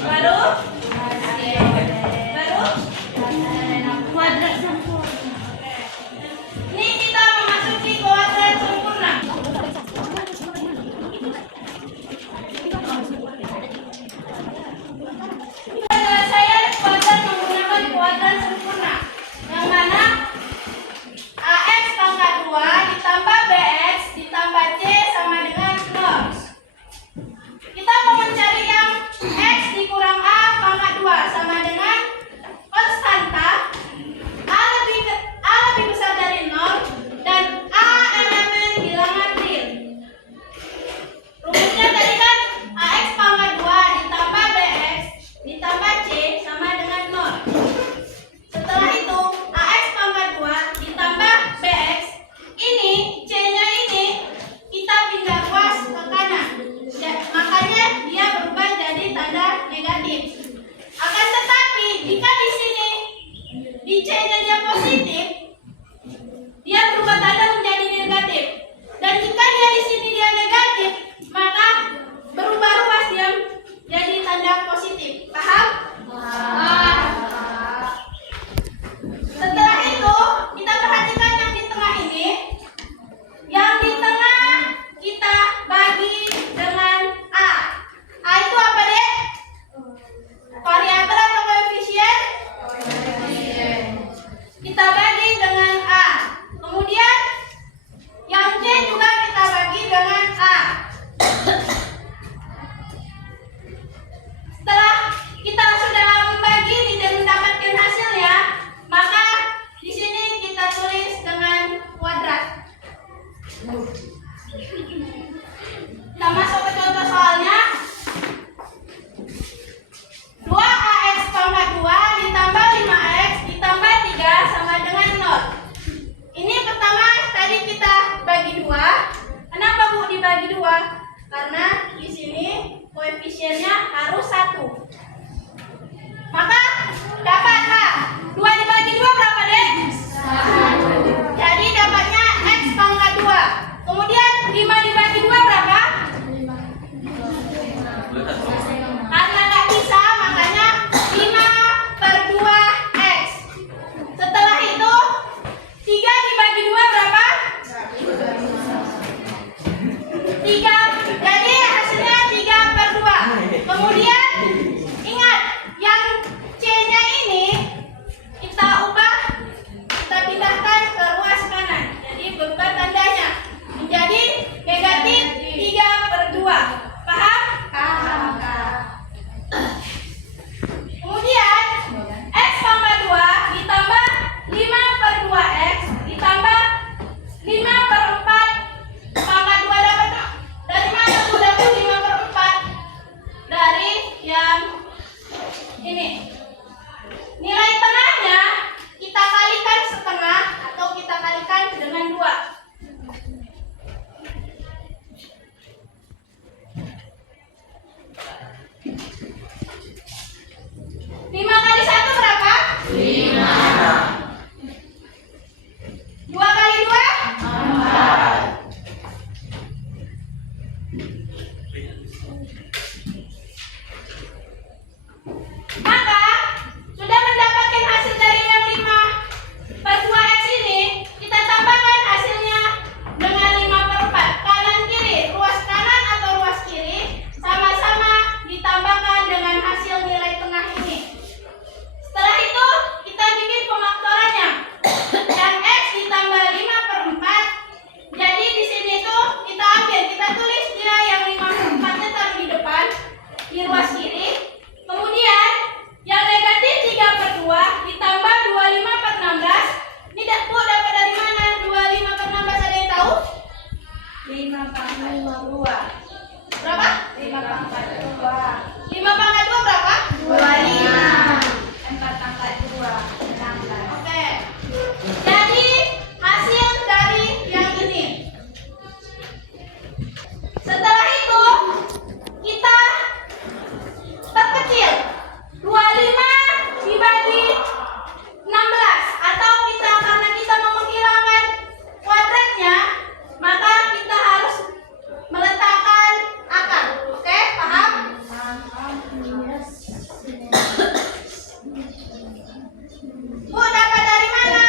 baru kuadrat sempurna. Ini kita memasuki kuadrat sempurna. Penyelesaian kuadrat menggunakan kuadrat sempurna, yang mana AX pangkat 2 ditambah BX ditambah C sama dengan 0. Kita mau mencari yang X dikurang A pangkat 2 sama dengan konstanta A lebih besar dari 0 dan A elemen bilangan real. Rumusnya tadi kan AX pangkat 2 ditambah BX ditambah C sama dengan 0. Setelah itu AX pangkat 2 ditambah BX, ini C-nya ini kita pindah ruas ke kanan. Makanya dia berubah jadi tanda negatif. Akan tetapi jika di sini di C-nya dia positif, dia berubah tanda menjadi negatif. Dan jika dia di sini dia negatif, maka berubah ruas dia jadi tanda positif. Paham? Setelah itu kita perhatikan yang di tengah ini. Yang di tengah kita bagi dengan A. A itu apa, Dek? Variabel atau koefisien? Kita bagi dengan A. Kemudian yang C juga kita bagi dengan A. Setelah kita sudah membagi dan mendapatkan hasilnya, maka di sini kita tulis dengan kuadrat. Kita masuk ke contoh soalnya. 2AX pangkat 2 ditambah 5X ditambah 3 sama dengan 0. Ini pertama tadi kita bagi 2. Kenapa Bu dibagi 2? Karena di sini koefisiennya harus 1. Maka dapatlah 2 dibagi 2 berapa, Dek? 1. Jadi dapatnya X pangkat 2. Kemudian 5 dibagi 2 berapa? Karena nggak bisa, makanya 5/2X. Setelah itu 3 dibagi 2 berapa? 3. Jadi hasilnya 3/2. Kemudian ingat, yang C-nya ini kita ubah, kita pindahkan ke ruas kanan. Jadi berubah tandanya menjadi negatif 3/2. Paham? Paham. Kemudian X pangkat 2 ditambah 5/2X ditambah 5/4 pangkat 2 dapat dari mana? Dapat 5/4 dari yang ini. Nilai tengahnya kita kalikan setengah atau kita kalikan dengan 2. 5 kali 1 berapa? 5. 2 kali 2? 4. Maka sudah mendapatkan hasil dari yang 5/2X ini, kita tambahkan hasilnya dengan 5/4. Kanan kiri, ruas kanan atau ruas kiri sama-sama ditambahkan dengan hasil nilai tengah ini. Setelah itu kita bikin pemaktorannya. Yang X ditambah 5/4. Jadi di sini itu kita ambil, kita tulis dia yang 5/4-nya taruh di depan di ruas kiri. Kemudian yang negatif 3/2 ditambah 25/16. Ini Bu dapat dari mana? 25/16 ada yang tahu? 5/2. Berapa? 5/2. 5/2 berapa? 25. 4/2. 16. Oke. Jadi hasil dari yang ini. Setelah itu kita perkecil. 25 dibagi 16, atau kita karena kita mau menghilangkan kuadratnya, maka kita harus meletakkan akar. Oke, paham? Paham. Bu, dapat dari mana?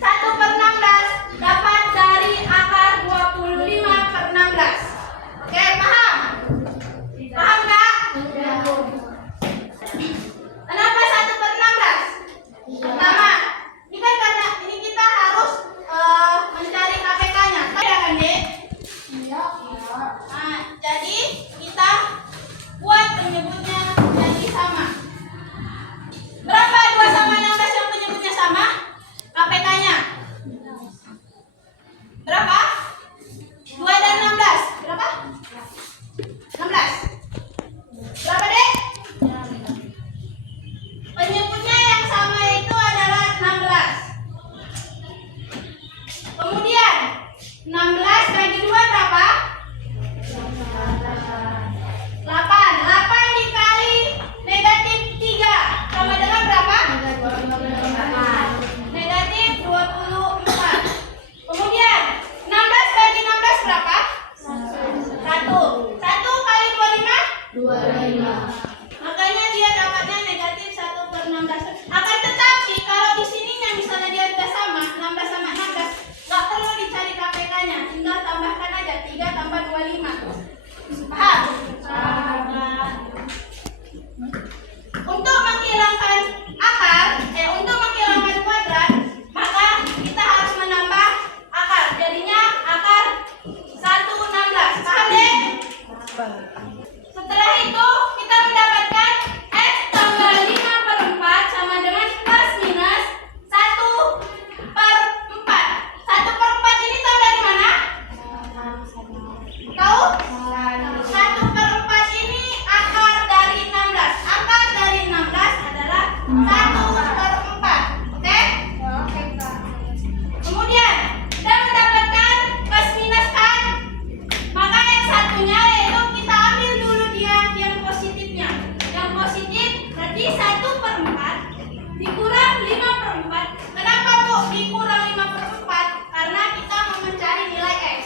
1/16 dapat dari akar 25/16. Oke, paham? Paham nggak? Kenapa 1/16? Pertama, ini kan karena ini kita harus mencari KPK-nya. Ada kan, Dek? Iya. Nah, jadi kita buat penyebutnya jadi sama. Berapa 2 sama 16 yang penyebutnya sama? KPK-nya berapa? 2 dan 16. Berapa? 16. Berapa, Dek? Penyebutnya yang sama itu adalah 16. Kemudian 16 bagi 2 berapa? 8. 8 dikali negatif 3 sama dengan berapa? Negatif 24. Kemudian 16 bagi 16 berapa? 1. 1 kali 25? Makanya dia dapatnya negatif 1/16. Akan tetapi kalau di sininya misalnya dia sudah sama 16 sama 16, nggak perlu dicari KPK-nya, tinggal tambahkan aja 3 tambah 25. Paham? Untuk menghilangkan akar, untuk menghilangkan kuadrat, maka kita harus menambah akar. Jadinya akar 1/16. Paham, Dek? Setelah itu kita mendapatkan X tambah 5/4 sama dengan plus minus 1/4. 1/4 ini tahu dari mana? Tahu? 1/4 ini akar dari 16. Akar dari 16 adalah 1/4. Oke? Kemudian kita mendapatkan plus minus kan? Maka yang satunya yaitu kita ambil dulu dia yang positifnya. Yang positif berarti 1/4 dikurang 5/4. Kenapa, Bu, dikurang 5/4? Karena kita mau mencari nilai X.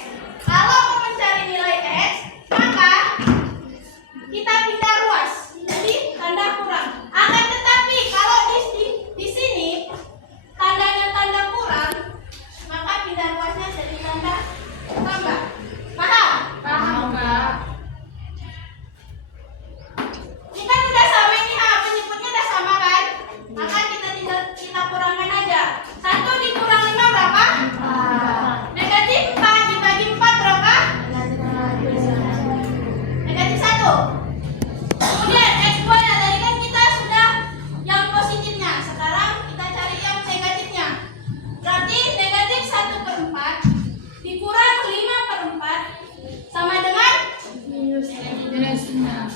Kalau mau mencari nilai X, maka kita pindah ruas. Jadi tanda kurang. Akan tetapi kalau di sini tandanya tanda kurang, maka pindah ruasnya jadi tanda tambah. Paham? Ini kan udah sama ini, penyebutnya udah sama kan? Maka kita tinggal kita kurangkan aja. 1 dikurang 5 berapa? Negatif 4 dibagi 4 berapa? Negatif 1. Kemudian X2 nya tadi kan kita sudah yang positifnya. Sekarang kita cari yang negatifnya. Berarti negatif 1/4 dikurang 5/4 sama dengan minus 6/4.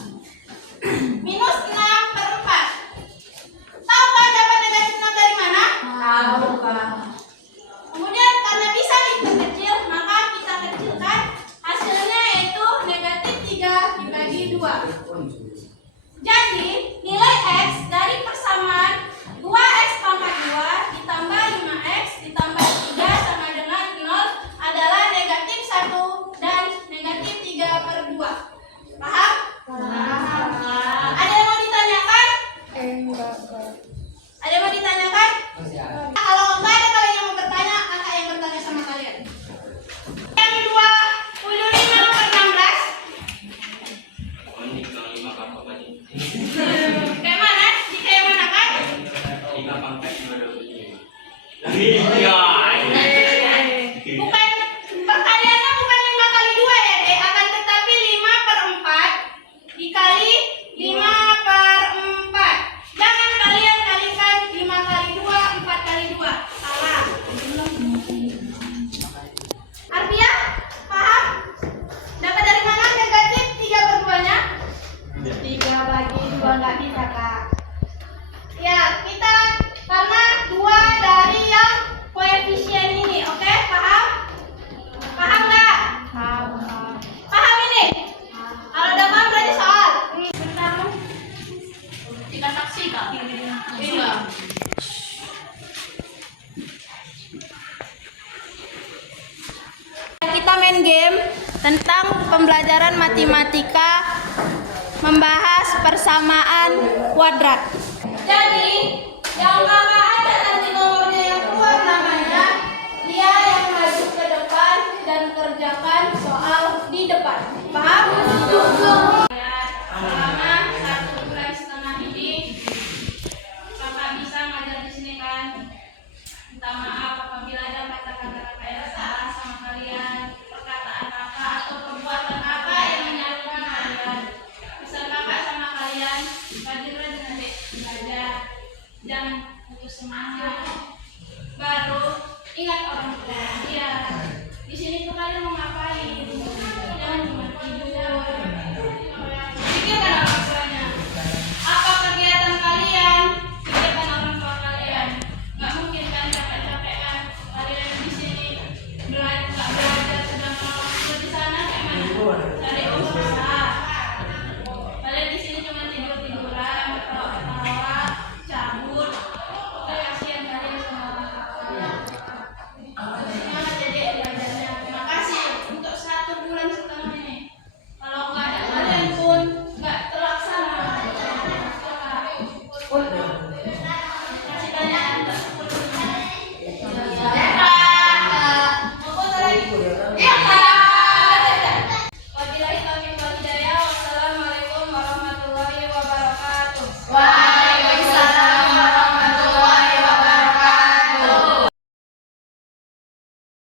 Tahu kan dapat negatif 6 dari mana? Kemudian karena bisa diperkecil, maka kita kecilkan. Hasilnya yaitu negatif 3 dibagi 2. Jadi nilai X dari persamaan 2X pangkat 2 ditambah 5X ditambah 3 sama dengan 0 adalah negatif 1 dan negatif 3/2. Paham? Ada yang mau ditanyakan? Ada yang mau ditanyakan? Kalau enggak ada kalian yang mau bertanya, kakak yang bertanya sama kalian. Yang 25/16 kayak mana? Di kayak mana kan? Bukan, perkaliannya bukan 5 kali 2 ya, Dek. Akan tetapi 5/4 dikali 5/4. Jangan kalian kalikan 5 kali 2, 4 kali 2. Salah. Artinya, paham? Dapat dari mana negatif 3/2-nya? 3 bagi 2 nggak bisa, Kak. Ya, kita karena 2 dari yang koefisien ini, oke? Paham? Paham nggak? Paham ini? Kalau udah paham berarti soal. Bentar, Lu. Kita saksi, Kak. Iya. Kita main game tentang pembelajaran matematika membahas persamaan kuadrat. Jadi, yang kakak ada nanti nomornya yang keluar namanya, dia yang maju ke depan dan kerjakan soal di depan. Paham? Selama 1,5 bulan ini, kakak bisa ngajar di sini kan? Minta maaf apabila ada kata-kata kakak yang salah sama kalian, perkataan kakak atau perbuatan kakak yang menyakitkan kalian. Pesan kakak sama kalian, rajin-rajin nanti belajar, jangan putus semangat. Baru ingat orang tua. Iya, di sini tuh kalian mau ngapain?